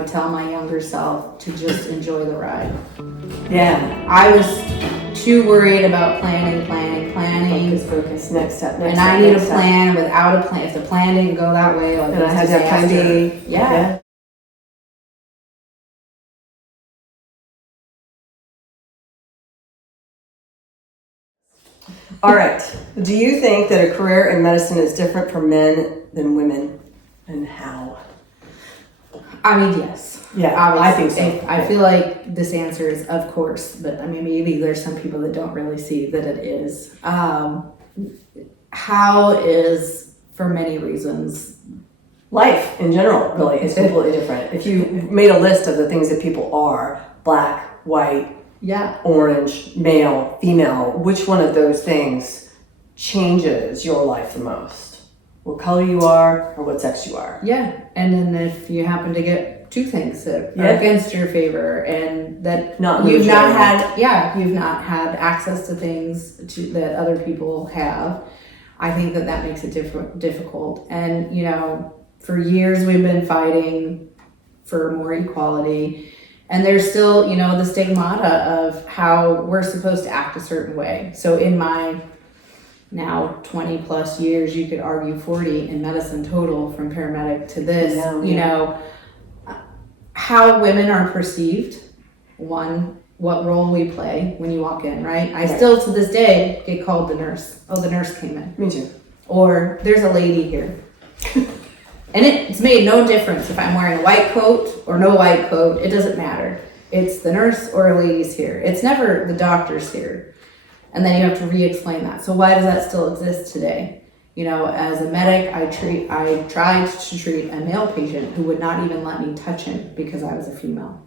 would tell my younger self to just enjoy the ride. Yeah. I was too worried about planning. Focus. Next step. And I need a plan without a plan. If the plan didn't go that way, like and I had to have plan B. Yeah. All right. Do you think that a career in medicine is different for men than women, and how? I mean, yes. Yeah, I think so. I feel like this answer is of course, but I mean, maybe there's some people that don't really see that it is. How is, for many reasons, life in general really is completely different. If you made a list of the things that people are, black, white, orange, male, female, which one of those things changes your life the most? What color you are or what sex you are? Yeah, and then if you happen to get two things that are against your favor and that you've not had access to things that other people have, I think that makes it difficult. And, you know, for years we've been fighting for more equality. And there's still, you know, the stigmata of how we're supposed to act a certain way. So in my now 20 plus years, you could argue 40 in medicine total from paramedic to this, you know, how women are perceived, one, what role we play when you walk in, right? I still to this day get called the nurse. Oh, the nurse came in. Me too. Or there's a lady here. And it's made no difference if I'm wearing a white coat or no white coat. It doesn't matter. It's the nurse or a lady's here. It's never the doctor's here. And then you have to re-explain that. So why does that still exist today? You know, as a medic, I tried to treat a male patient who would not even let me touch him because I was a female.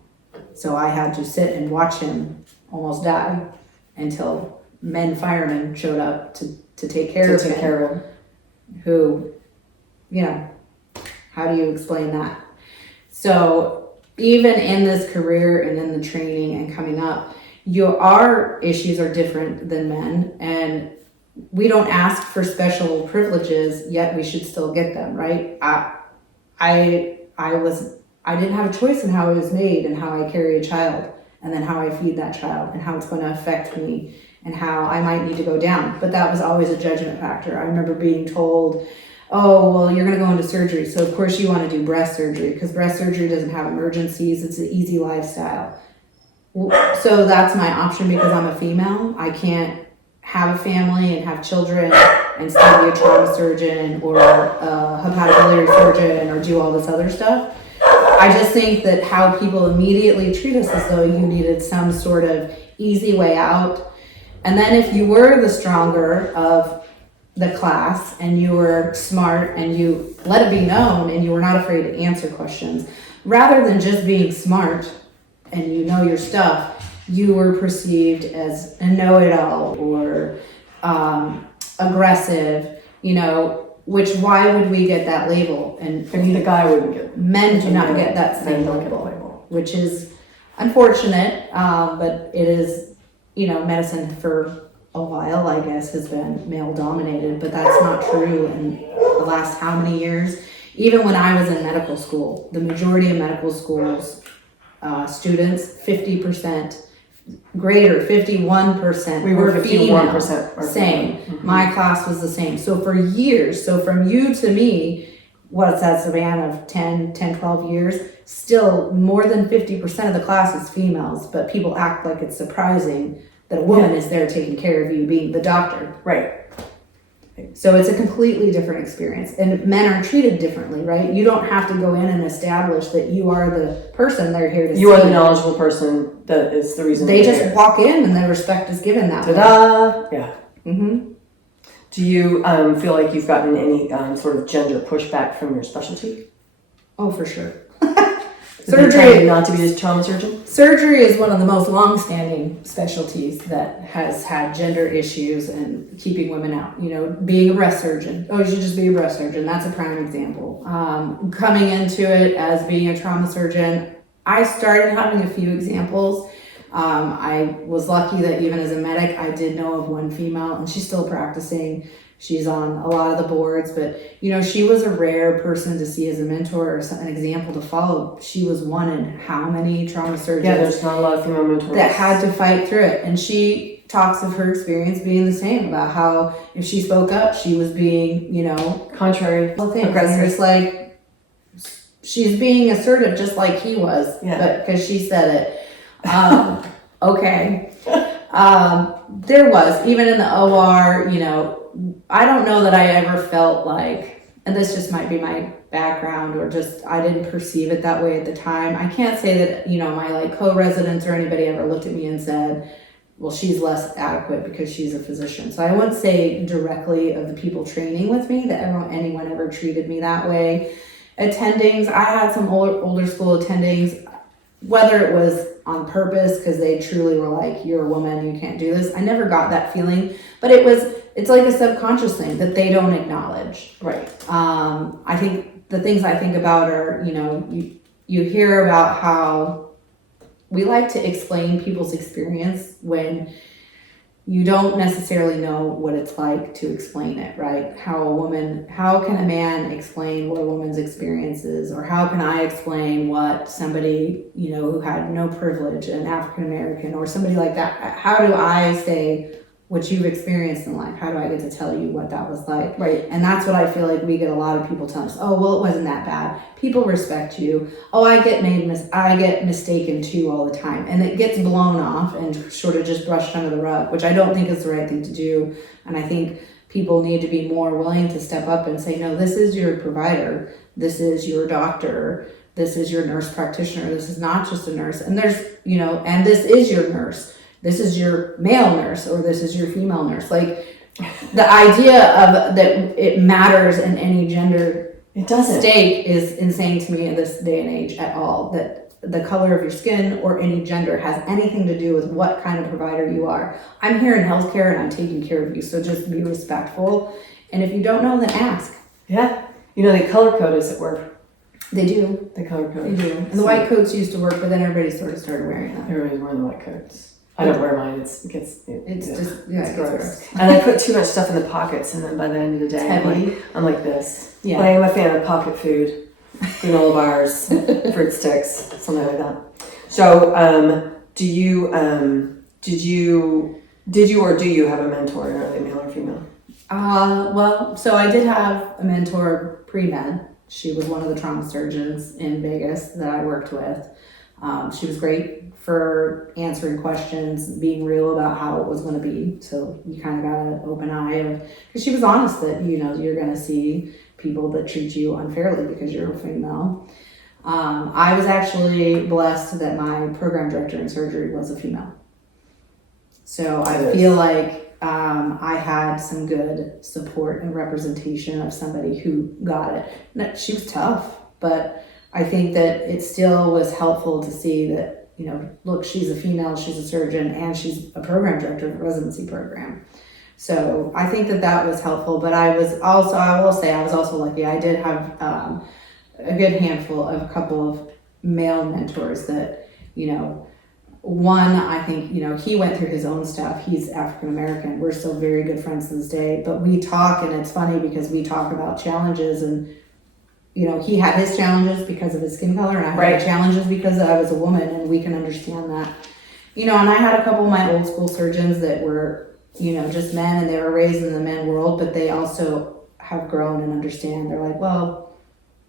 So I had to sit and watch him almost die until firemen showed up to take care of him. Who, you know, how do you explain that? So even in this career and in the training and coming up, our issues are different than men, and we don't ask for special privileges, yet we should still get them, right? I didn't have a choice in how I was made and how I carry a child, and then how I feed that child and how it's going to affect me and how I might need to go down. But that was always a judgment factor. I remember being told, oh, well, you're going to go into surgery, so of course you want to do breast surgery because breast surgery doesn't have emergencies. It's an easy lifestyle. So that's my option because I'm a female. I can't have a family and have children and still be a trauma surgeon or a hepatobiliary surgeon or do all this other stuff. I just think that how people immediately treat us as though you needed some sort of easy way out. And then if you were the stronger of the class and you were smart and you let it be known and you were not afraid to answer questions, rather than just being smart and you know your stuff, you were perceived as a know-it-all or aggressive, you know, which why would we get that label? And the guy wouldn't get. Men do not get that same label, which is unfortunate, but it is, you know, medicine for a while, I guess, has been male dominated, but that's not true in the last how many years? Even when I was in medical school, the majority of medical schools, students, 50%, greater 51% we were 51% same. Mm-hmm. My class was the same. So for years, so from you to me, what's that span of 10, 12 years, still more than 50% of the class is females, but people act like it's surprising that a woman is there taking care of you, being the doctor. Right. So it's a completely different experience, and men are treated differently, right? You don't have to go in and establish that you are the person they're here to see. You are the knowledgeable person that is the reason they just walk in and the respect is given that way. Ta-da! Yeah. Mm-hmm. Do you feel like you've gotten any sort of gender pushback from your specialty? Oh, for sure. Surgery, not to be a trauma surgeon? Surgery is one of the most long-standing specialties that has had gender issues and keeping women out. You know, being a breast surgeon. Oh, you should just be a breast surgeon. That's a prime example. Coming into it as being a trauma surgeon, I started having a few examples. I was lucky that even as a medic, I did know of one female, and she's still practicing. She's on a lot of the boards, but she was a rare person to see as a mentor or an example to follow. She was one in how many trauma surgeons? Yeah, there's not a lot of female mentors that had to fight through it. And she talks of her experience being the same, about how if she spoke up, she was being, contrary, aggressive. It's like she's being assertive, just like he was, but because she said it. Okay. There was, even in the OR, I don't know that I ever felt like, and this just might be my background or just I didn't perceive it that way at the time. I can't say that, my like co-residents or anybody ever looked at me and said, well, she's less adequate because she's a physician. So I wouldn't say directly of the people training with me that anyone ever treated me that way. Attendings, I had some older school attendings, whether it was on purpose because they truly were like, you're a woman, you can't do this. I never got that feeling, but it's like a subconscious thing that they don't acknowledge. Right. I think the things I think about are, you hear about how we like to explain people's experience when you don't necessarily know what it's like to explain it, right? How can a man explain what a woman's experience is? Or how can I explain what somebody, who had no privilege, an African American or somebody like that, how do I say what you've experienced in life? How do I get to tell you what that was like? Right. And that's what I feel like we get a lot of people telling us, oh, well, it wasn't that bad. People respect you. Oh, I get mistaken too all the time. And it gets blown off and sort of just brushed under the rug, which I don't think is the right thing to do. And I think people need to be more willing to step up and say, no, this is your provider. This is your doctor. This is your nurse practitioner. This is not just a nurse. And there's, and this is your nurse. This is your male nurse or this is your female nurse. Like the idea of that it matters in any gender state is insane to me in this day and age at all. That the color of your skin or any gender has anything to do with what kind of provider you are. I'm here in healthcare and I'm taking care of you. So just be respectful. And if you don't know, then ask. Yeah. They color code us at work. They do. They color code. They do. And the white coats used to work, but then everybody sort of started wearing them. Everybody's wearing the white coats. I don't wear mine. It's gross. And I put too much stuff in the pockets, and then by the end of the day, I'm like this. Yeah. But I am a fan of pocket food, granola bars, fruit sticks, something like that. So, did you or do you have a mentor, are they male or female? Well, so I did have a mentor pre-med. She was one of the trauma surgeons in Vegas that I worked with. She was great for answering questions, being real about how it was going to be. So you kind of got an open eye because she was honest that, you're going to see people that treat you unfairly because you're a female. I was actually blessed that my program director in surgery was a female. So I feel like I had some good support and representation of somebody who got it. She was tough, but I think that it still was helpful to see that, look, she's a female, she's a surgeon, and she's a program director of a residency program. So I think that was helpful, but I will say I was also lucky. I did have a good handful of a couple of male mentors that, one, I think, he went through his own stuff. He's African American. We're still very good friends to this day, but we talk, and it's funny because we talk about challenges and he had his challenges because of his skin color, and I had challenges because I was a woman, and we can understand that. And I had a couple of my old school surgeons that were, just men, and they were raised in the men world, but they also have grown and understand. They're like, well,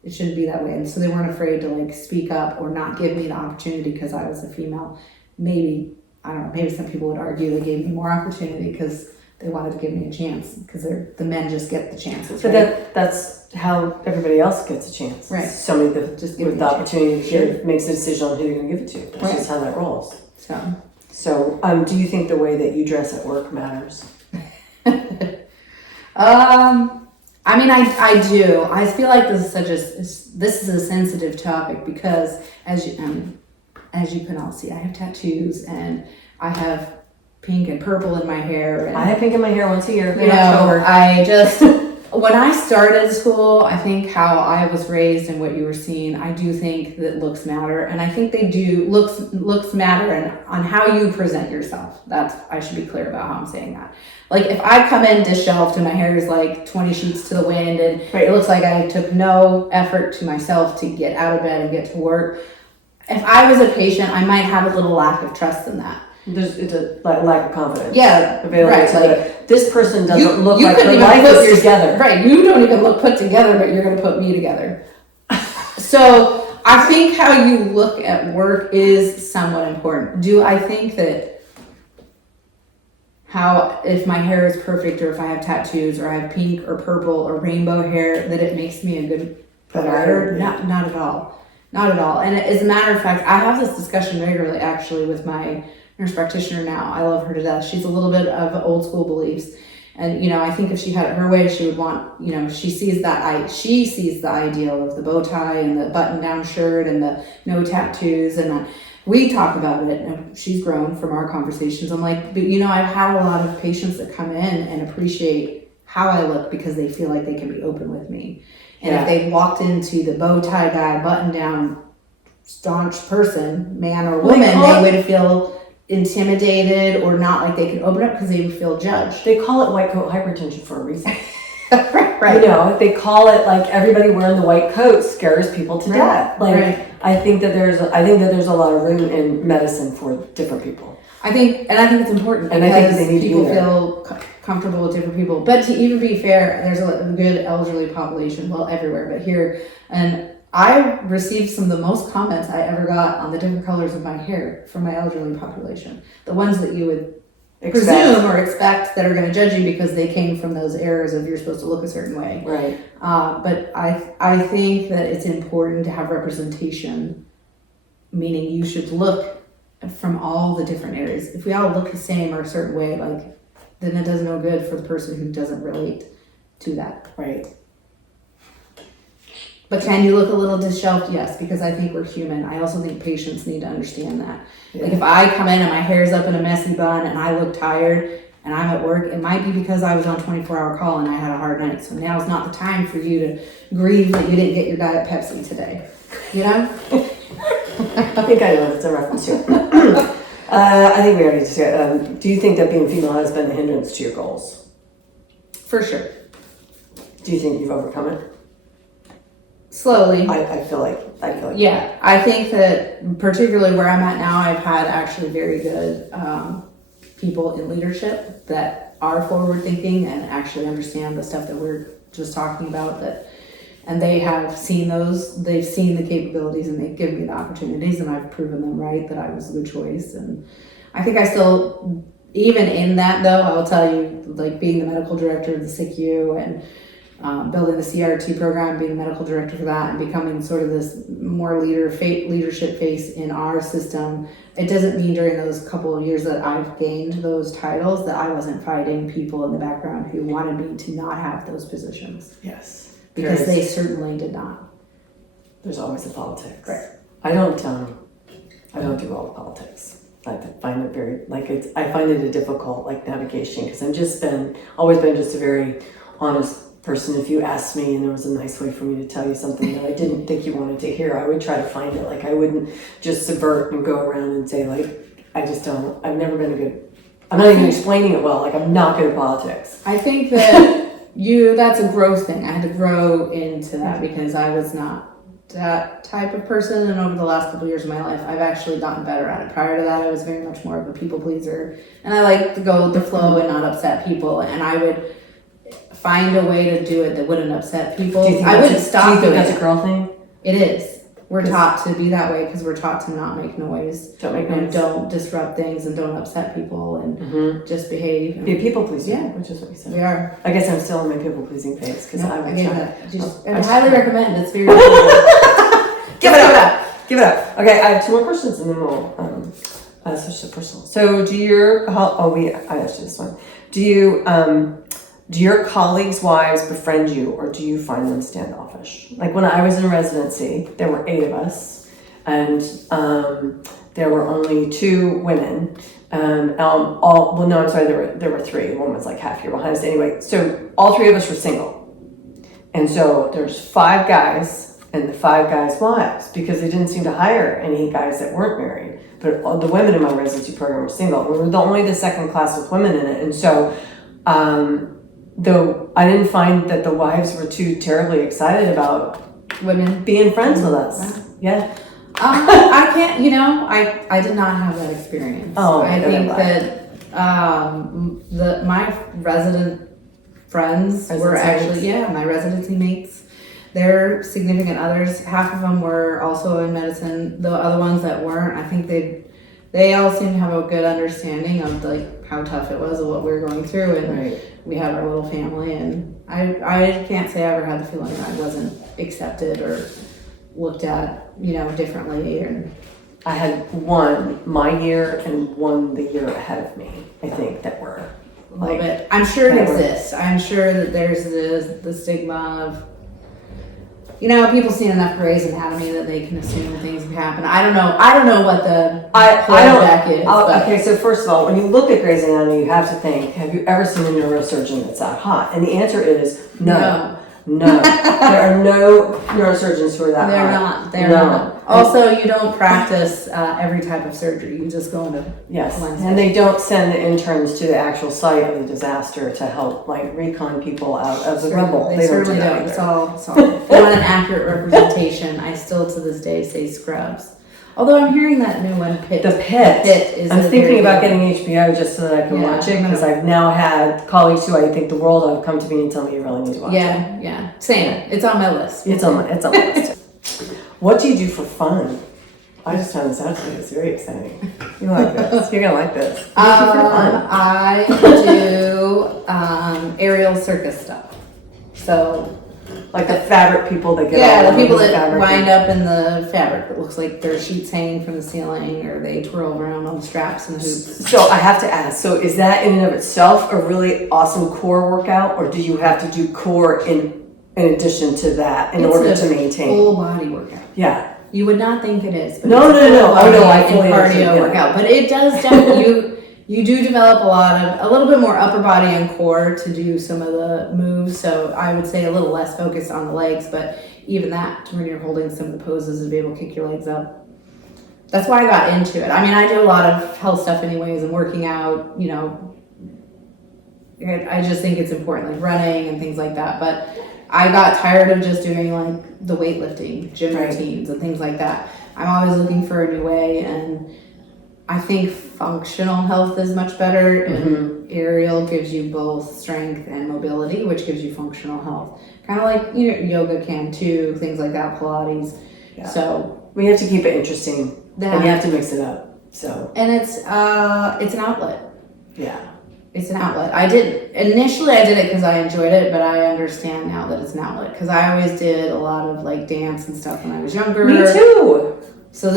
it shouldn't be that way. And so they weren't afraid to speak up or not give me the opportunity because I was a female. Maybe, I don't know, maybe some people would argue they gave me more opportunity because they wanted to give me a chance because the men just get the chances. But that's how everybody else gets a chance. Right. Somebody that just with the opportunity to give makes a decision on who you're going to give it to. That's just how that rolls. So, do you think the way that you dress at work matters? I do. I feel like this is a sensitive topic because as you can all see, I have tattoos and I have pink and purple in my hair. And, I have pink in my hair once a year. I just When I started school, I think how I was raised and what you were seeing, I do think that looks matter, and I think they do. Looks matter, and on how you present yourself. I should be clear about how I'm saying that. Like if I come in disheveled and my hair is like 20 sheets to the wind, and it looks like I took no effort to myself to get out of bed and get to work. If I was a patient, I might have a little lack of trust in that. It's a lack of confidence. Yeah, available right. Like this person doesn't look like their life is together. Right. You don't even look put together, but you're going to put me together. So I think how you look at work is somewhat important. Do I think that if my hair is perfect, or if I have tattoos, or I have pink or purple or rainbow hair, that it makes me a good provider? Yeah. Not at all. Not at all. And as a matter of fact, I have this discussion regularly actually with my nurse practitioner now. I love her to death. She's a little bit of old school beliefs. And, I think if she had it her way, she would want, she sees the ideal of the bow tie and the button down shirt and the no tattoos. And we talk about it, and she's grown from our conversations. I'm like, but I've had a lot of patients that come in and appreciate how I look because they feel like they can be open with me. And if they walked into the bow tie guy, button down, staunch person, man or woman, they would feel intimidated or not like they could open up because they would feel judged. They call it white coat hypertension for a reason. right. They call it like everybody wearing the white coat scares people to death. I think that there's a lot of room in medicine for different people. I think it's important because people feel comfortable with different people. But to even be fair, there's a good elderly population, well, everywhere, but here. And I received some of the most comments I ever got on the different colors of my hair from my elderly population. The ones that you would presume or expect that are going to judge you because they came from those eras of you're supposed to look a certain way. Right. But I think that it's important to have representation, meaning you should look from all the different areas. If we all look the same or a certain way, then it does no good for the person who doesn't relate to that. Right. But can you look a little disheveled? Yes, because I think we're human. I also think patients need to understand that. Yeah. Like if I come in and my hair's up in a messy bun and I look tired and I'm at work, it might be because I was on 24-hour call and I had a hard night. So now is not the time for you to grieve that you didn't get your Diet Pepsi today. I think I know what it's a reference to. I think we already discussed. Do you think that being female has been a hindrance to your goals? For sure. Do you think you've overcome it? Slowly. I feel like. Yeah, I think that particularly where I'm at now, I've had actually very good people in leadership that are forward thinking and actually understand the stuff that we're just talking about. And they have seen they've seen the capabilities and they've given me the opportunities, and I've proven them right that I was a good choice. And I think I still, even in that though, I will tell you, like being the medical director of the SICU and building the CRT program, being the medical director for that, and becoming sort of this more leadership face in our system, it doesn't mean during those couple of years that I've gained those titles that I wasn't fighting people in the background who wanted me to not have those positions. Yes. Because they certainly did not. There's always the politics. Right. I don't do all the politics. I find it very, I find it a difficult, navigation, because I've always been just a very honest person. If you asked me and there was a nice way for me to tell you something that I didn't think you wanted to hear, I would try to find it. I wouldn't just subvert and go around and say, I've never been I'm not even explaining it well. I'm not good at politics. I think that that's a growth thing. I had to grow into that because I was not that type of person, and over the last couple of years of my life I've actually gotten better at it. Prior to that I was very much more of a people pleaser, and I like to go with the flow and not upset people, and I would find a way to do it that wouldn't upset people. I wouldn't stop. Do you think that's a girl thing? It is. We're taught to be that way because we're taught to not make noise. Don't disrupt things and don't upset people and just behave. Be a people pleaser. Yeah. Which is what you said. We are. I guess I'm still in my people pleasing phase because I would try. I highly recommend. It's very Give it up. Okay, I have two more questions and then we'll switch to personal. So I asked you this one. Do your colleagues' wives befriend you, or do you find them standoffish? When I was in residency, there were 8 of us, and there were only 2 women. There were 3. One was half year behind us. Anyway, so all 3 of us were single. And so there's 5 guys and the 5 guys' wives, because they didn't seem to hire any guys that weren't married. But all the women in my residency program were single. We were only the second class with women in it. And so, though I didn't find that the wives were too terribly excited about Women being friends with us. Yeah. I can't, I did not have that experience. Oh, I think okay. that my resident friends were actually, my residency mates. Their significant others, half of them were also in medicine. The other ones that weren't, I think they all seemed to have a good understanding of like how tough it was and what we were going through, and we had our little family. And I can't say I ever had the feeling I wasn't accepted or looked at, differently. And I had one my year and one the year ahead of me, I think, that were a little bit. I'm sure it exists. I'm sure that there's the stigma of, people seen enough Grey's Anatomy that they can assume things have happened. I don't know what the pullback is. Okay, so first of all, when you look at Grey's Anatomy, you have to think, have you ever seen a neurosurgeon that's that hot? And the answer is no. No. There are no neurosurgeons who are that hot. They're not. Also, you don't practice every type of surgery. You just go into and they don't send the interns to the actual site of the disaster to help recon people out of the rubble. They certainly don't. It's all. If you want an accurate representation, I still to this day say Scrubs. Although I'm hearing that new one, Pitt. The Pitt is. I'm thinking about good. getting HBO just so that I can watch it, because I've now had colleagues who I think the world of come to me and tell me you really need to watch it. Yeah. Same. It's on my list. It's on my list. What do you do for fun? I just found this out today. It's very exciting. You like this? You're gonna like this. What do you do for fun? I do aerial circus stuff. So. Like the fabric people that get the people that wind up in the fabric that looks like their sheets hanging from the ceiling, or they twirl around on straps and hoops. So I have to ask, so is that in and of itself a really awesome core workout, or do you have to do core in addition to that in order to maintain? Full body workout. Yeah. You would not think it is. But No. Oh no, I fully cardio workout. But it does definitely you do develop a little bit more upper body and core to do some of the moves. So I would say a little less focused on the legs, but even that, when you're holding some of the poses, to be able to kick your legs up. That's why I got into it. I mean, I do a lot of health stuff anyways, and working out, I just think it's important, like running and things like that. But I got tired of just doing like the weightlifting, gym routines and things like that. I'm always looking for a new way, and I think functional health is much better, and aerial gives you both strength and mobility, which gives you functional health. Kind of like yoga can too, things like that, Pilates. Yeah. So we have to keep it interesting, and you have to mix it up. So it's an outlet. Yeah, it's an outlet. Initially I did it because I enjoyed it, but I understand now that it's an outlet, because I always did a lot of like dance and stuff when I was younger. Me too. So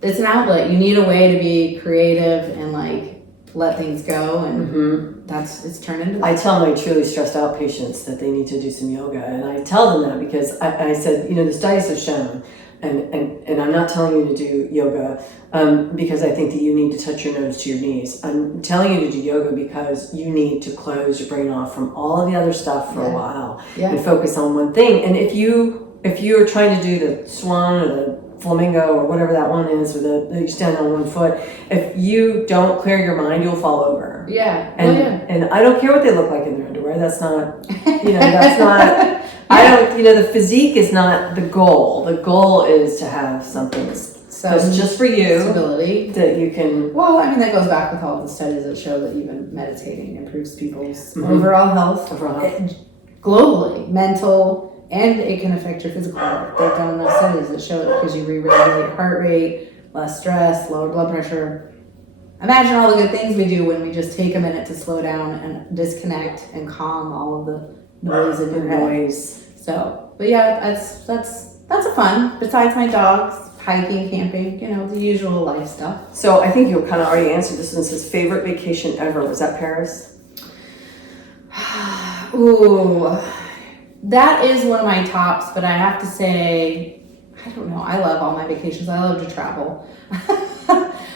it's an outlet. You need a way to be creative and like let things go, and it's turned into that. I tell my truly stressed out patients that they need to do some yoga, and I tell them that because I said, the studies have shown, and I'm not telling you to do yoga because I think that you need to touch your nose to your knees. I'm telling you to do yoga because you need to close your brain off from all of the other stuff for a while and focus on one thing. And if you're trying to do the swan or the flamingo or whatever that one is, or you stand on one foot, if you don't clear your mind, you'll fall over. And I don't care what they look like in their underwear. That's not, that's not, I don't, the physique is not the goal. The goal is to have something that's just for you. Stability. That you can. Well, I mean, that goes back with all the studies that show that even meditating improves people's overall health. Globally, mental, and it can affect your physical health. They've done enough studies that show it because you re-regulate your heart rate, less stress, lower blood pressure. Imagine all the good things we do when we just take a minute to slow down and disconnect and calm all of the noise in your head. So, but yeah, that's a fun. Besides my dogs, hiking, camping, the usual life stuff. So I think you kind of already answered this one. It says favorite vacation ever. Was that Paris? Ooh. That is one of my tops, but I have to say, I don't know. I love all my vacations. I love to travel.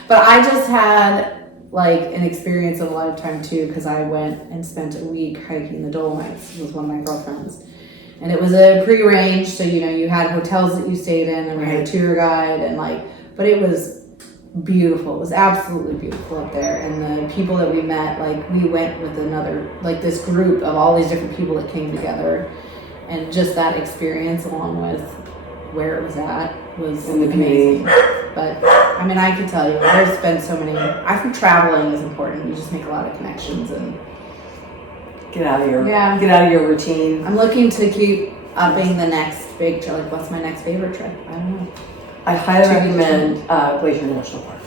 But I just had like an experience of a lifetime too, because I went and spent a week hiking the Dolomites with one of my girlfriends. And it was a prearranged, so you had hotels that you stayed in, and we had a tour guide, and but it was beautiful. It was absolutely beautiful up there, and the people that we met, we went with another, this group of all these different people that came together, and just that experience along with where it was at was amazing. But I mean, I can tell you, there's been so many. I think traveling is important. You just make a lot of connections and get out of your routine. I'm looking to keep upping the next big trip. What's my next favorite trip? I don't know. I highly recommend Glacier National Park.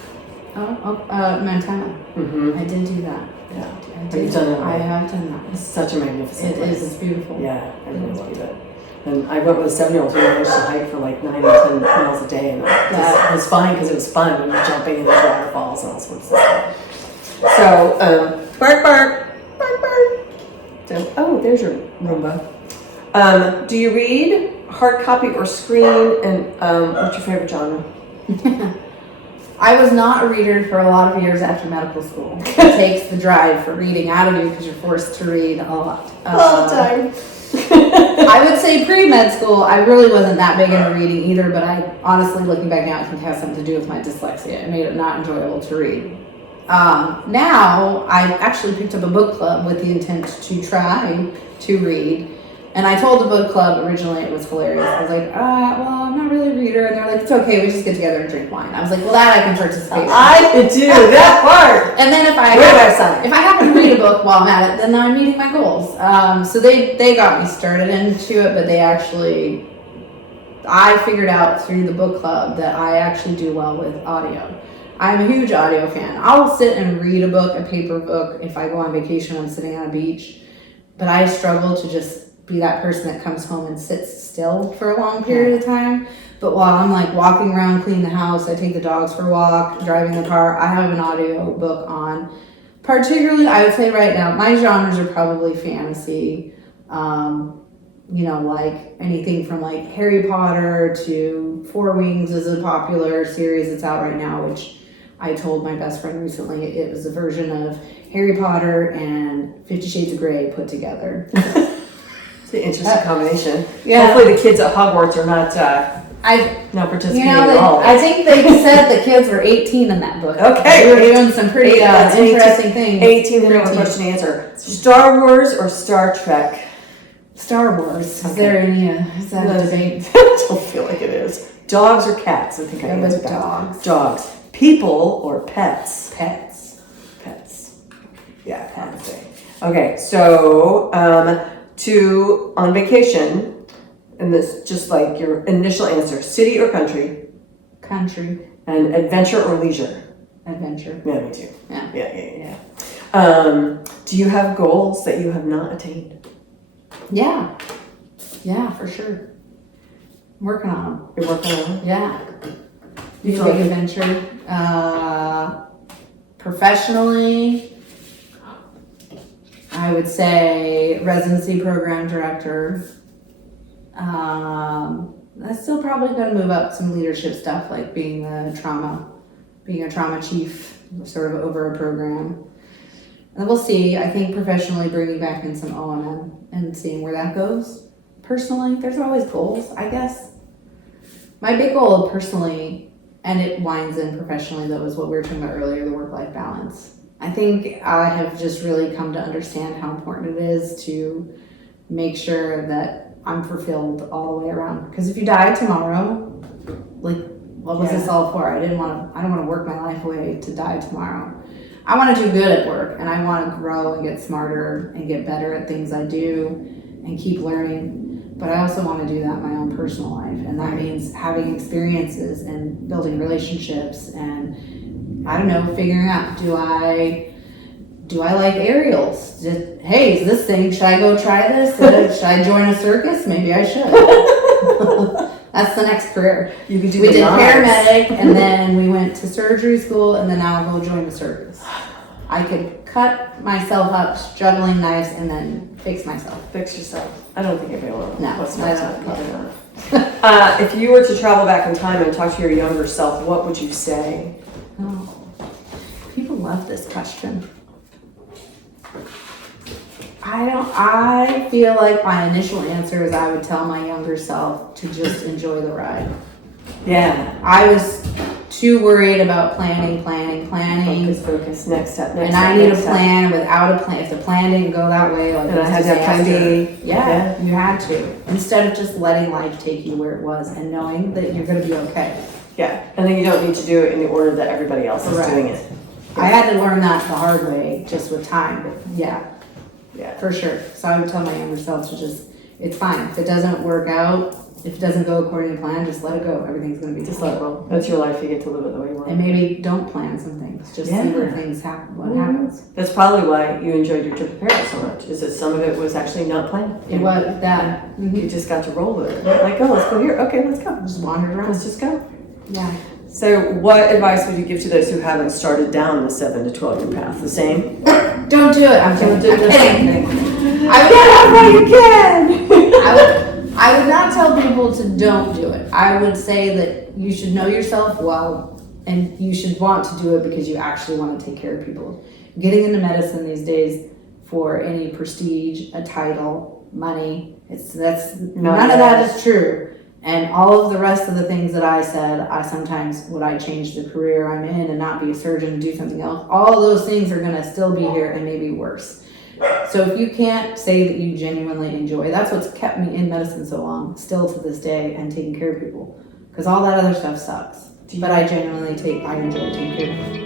Montana. Mm-hmm. I did do that. Yeah. Have you done that? I have done that. It's such a magnificent place. It is. It's beautiful. Yeah, I really loved it. And I went with a 7-year-old who managed to hike for 9 or 10 miles a day, and it was fine because it was fun when you're jumping in the waterfalls and all sorts of stuff. So, bark, bark, bark, bark. So, oh, there's your Roomba. Do you read hard copy or screen? And what's your favorite genre? I was not a reader for a lot of years after medical school. It takes the drive for reading out of you because you're forced to read a lot. All the time. I would say pre-med school, I really wasn't that big into reading either, but I honestly, looking back now, I think it has something to do with my dyslexia. It made it not enjoyable to read. Now, I actually picked up a book club with the intent to try to read. And I told the book club originally, it was hilarious. I was like, well, I'm not really a reader. And they're like, it's okay, we just get together and drink wine. I was like, well, that I can participate in. I could do that part. And then if I happen to read a book while I'm at it, then I'm meeting my goals. So they got me started into it, but I figured out through the book club that I actually do well with audio. I'm a huge audio fan. I'll sit and read a book, a paper book, if I go on vacation when I'm sitting on a beach. But I struggle to just be that person that comes home and sits still for a long period of time. But while I'm walking around, cleaning the house, I take the dogs for a walk, driving the car, I have an audio book on. Particularly, I would say right now, my genres are probably fantasy. Anything from Harry Potter to Four Wings is a popular series that's out right now, which I told my best friend recently. It was a version of Harry Potter and 50 Shades of Grey put together. It's an interesting combination. Yeah. Hopefully the kids at Hogwarts are not participating at all. I think they said the kids were 18 in that book. Okay. They were doing some pretty interesting things. 18 and over question to answer. Star Wars or Star Trek? Star Wars. Okay. Is that a debate? I don't feel like it is. Dogs or cats? I think I answered that. Dogs. Dogs. People or pets? Pets. Yeah, pets. Okay, so on vacation, and this just like your initial answer, city or country? Country. And adventure or leisure? Adventure. Yeah, me too. Yeah. Do you have goals that you have not attained? Yeah, for sure. I'm working on them. You're working on them? Yeah. Big adventure. Professionally, I would say residency program director. I'm still probably going to move up some leadership stuff, like being a trauma chief, sort of over a program. And we'll see. I think professionally bringing back in some O&M and seeing where that goes. Personally, there's always goals, I guess. My big goal personally, and it winds in professionally though, is what we were talking about earlier, the work-life balance. I think I have just really come to understand how important it is to make sure that I'm fulfilled all the way around. Because if you die tomorrow, what was this all for? I don't want to work my life away to die tomorrow. I want to do good at work, and I want to grow and get smarter and get better at things I do and keep learning. But I also want to do that in my own personal life, and that means having experiences and building relationships and, I don't know, figuring out, do I like aerials? Hey, is this thing, should I go try this? Should I join a circus? Maybe I should. That's the next career. We did paramedic, and then we went to surgery school, and then now I'll go join the circus. I could cut myself up juggling knives and then fix myself. Fix yourself. I don't think anybody will. No, probably not. If you were to travel back in time and talk to your younger self, what would you say? Oh, people love this question. I feel like my initial answer is I would tell my younger self to just enjoy the ride. Yeah. I was too worried about planning. Focus. Next step. And I need a plan without a plan. If the plan didn't go that way, like and I had to have plan B. Yeah, you had to. Instead of just letting life take you where it was and knowing that you're going to be okay. Yeah, and then you don't need to do it in the order that everybody else is doing it. I had to learn that the hard way, just with time. But yeah, for sure. So I would tell my younger self to just, it's fine. If it doesn't work out, if it doesn't go according to plan, just let it go. Everything's going to be just let it roll. That's your life. You get to live it the way you want. And maybe don't plan some things. Just see where things happen. What happens. That's probably why you enjoyed your trip to Paris so much. Is that some of it was actually not planned. It was that. You just got to roll with it. Like, oh, let's go here. Okay, let's go. Just wandered around. Let's just go. Yeah. So, what advice would you give to those who haven't started down the 7 to 12 year path? The same? Don't do it. I'm kidding. I'm kidding. You can. I would not tell people to don't do it. I would say that you should know yourself well, and you should want to do it because you actually want to take care of people. Getting into medicine these days for any prestige, a title, money, none of that is true. And all of the rest of the things that I said, would I change the career I'm in and not be a surgeon and do something else? All of those things are going to still be here and maybe worse. So if you can't say that you genuinely enjoy, that's what's kept me in medicine so long, still to this day, and taking care of people. Because all that other stuff sucks. But I genuinely enjoy taking care of people.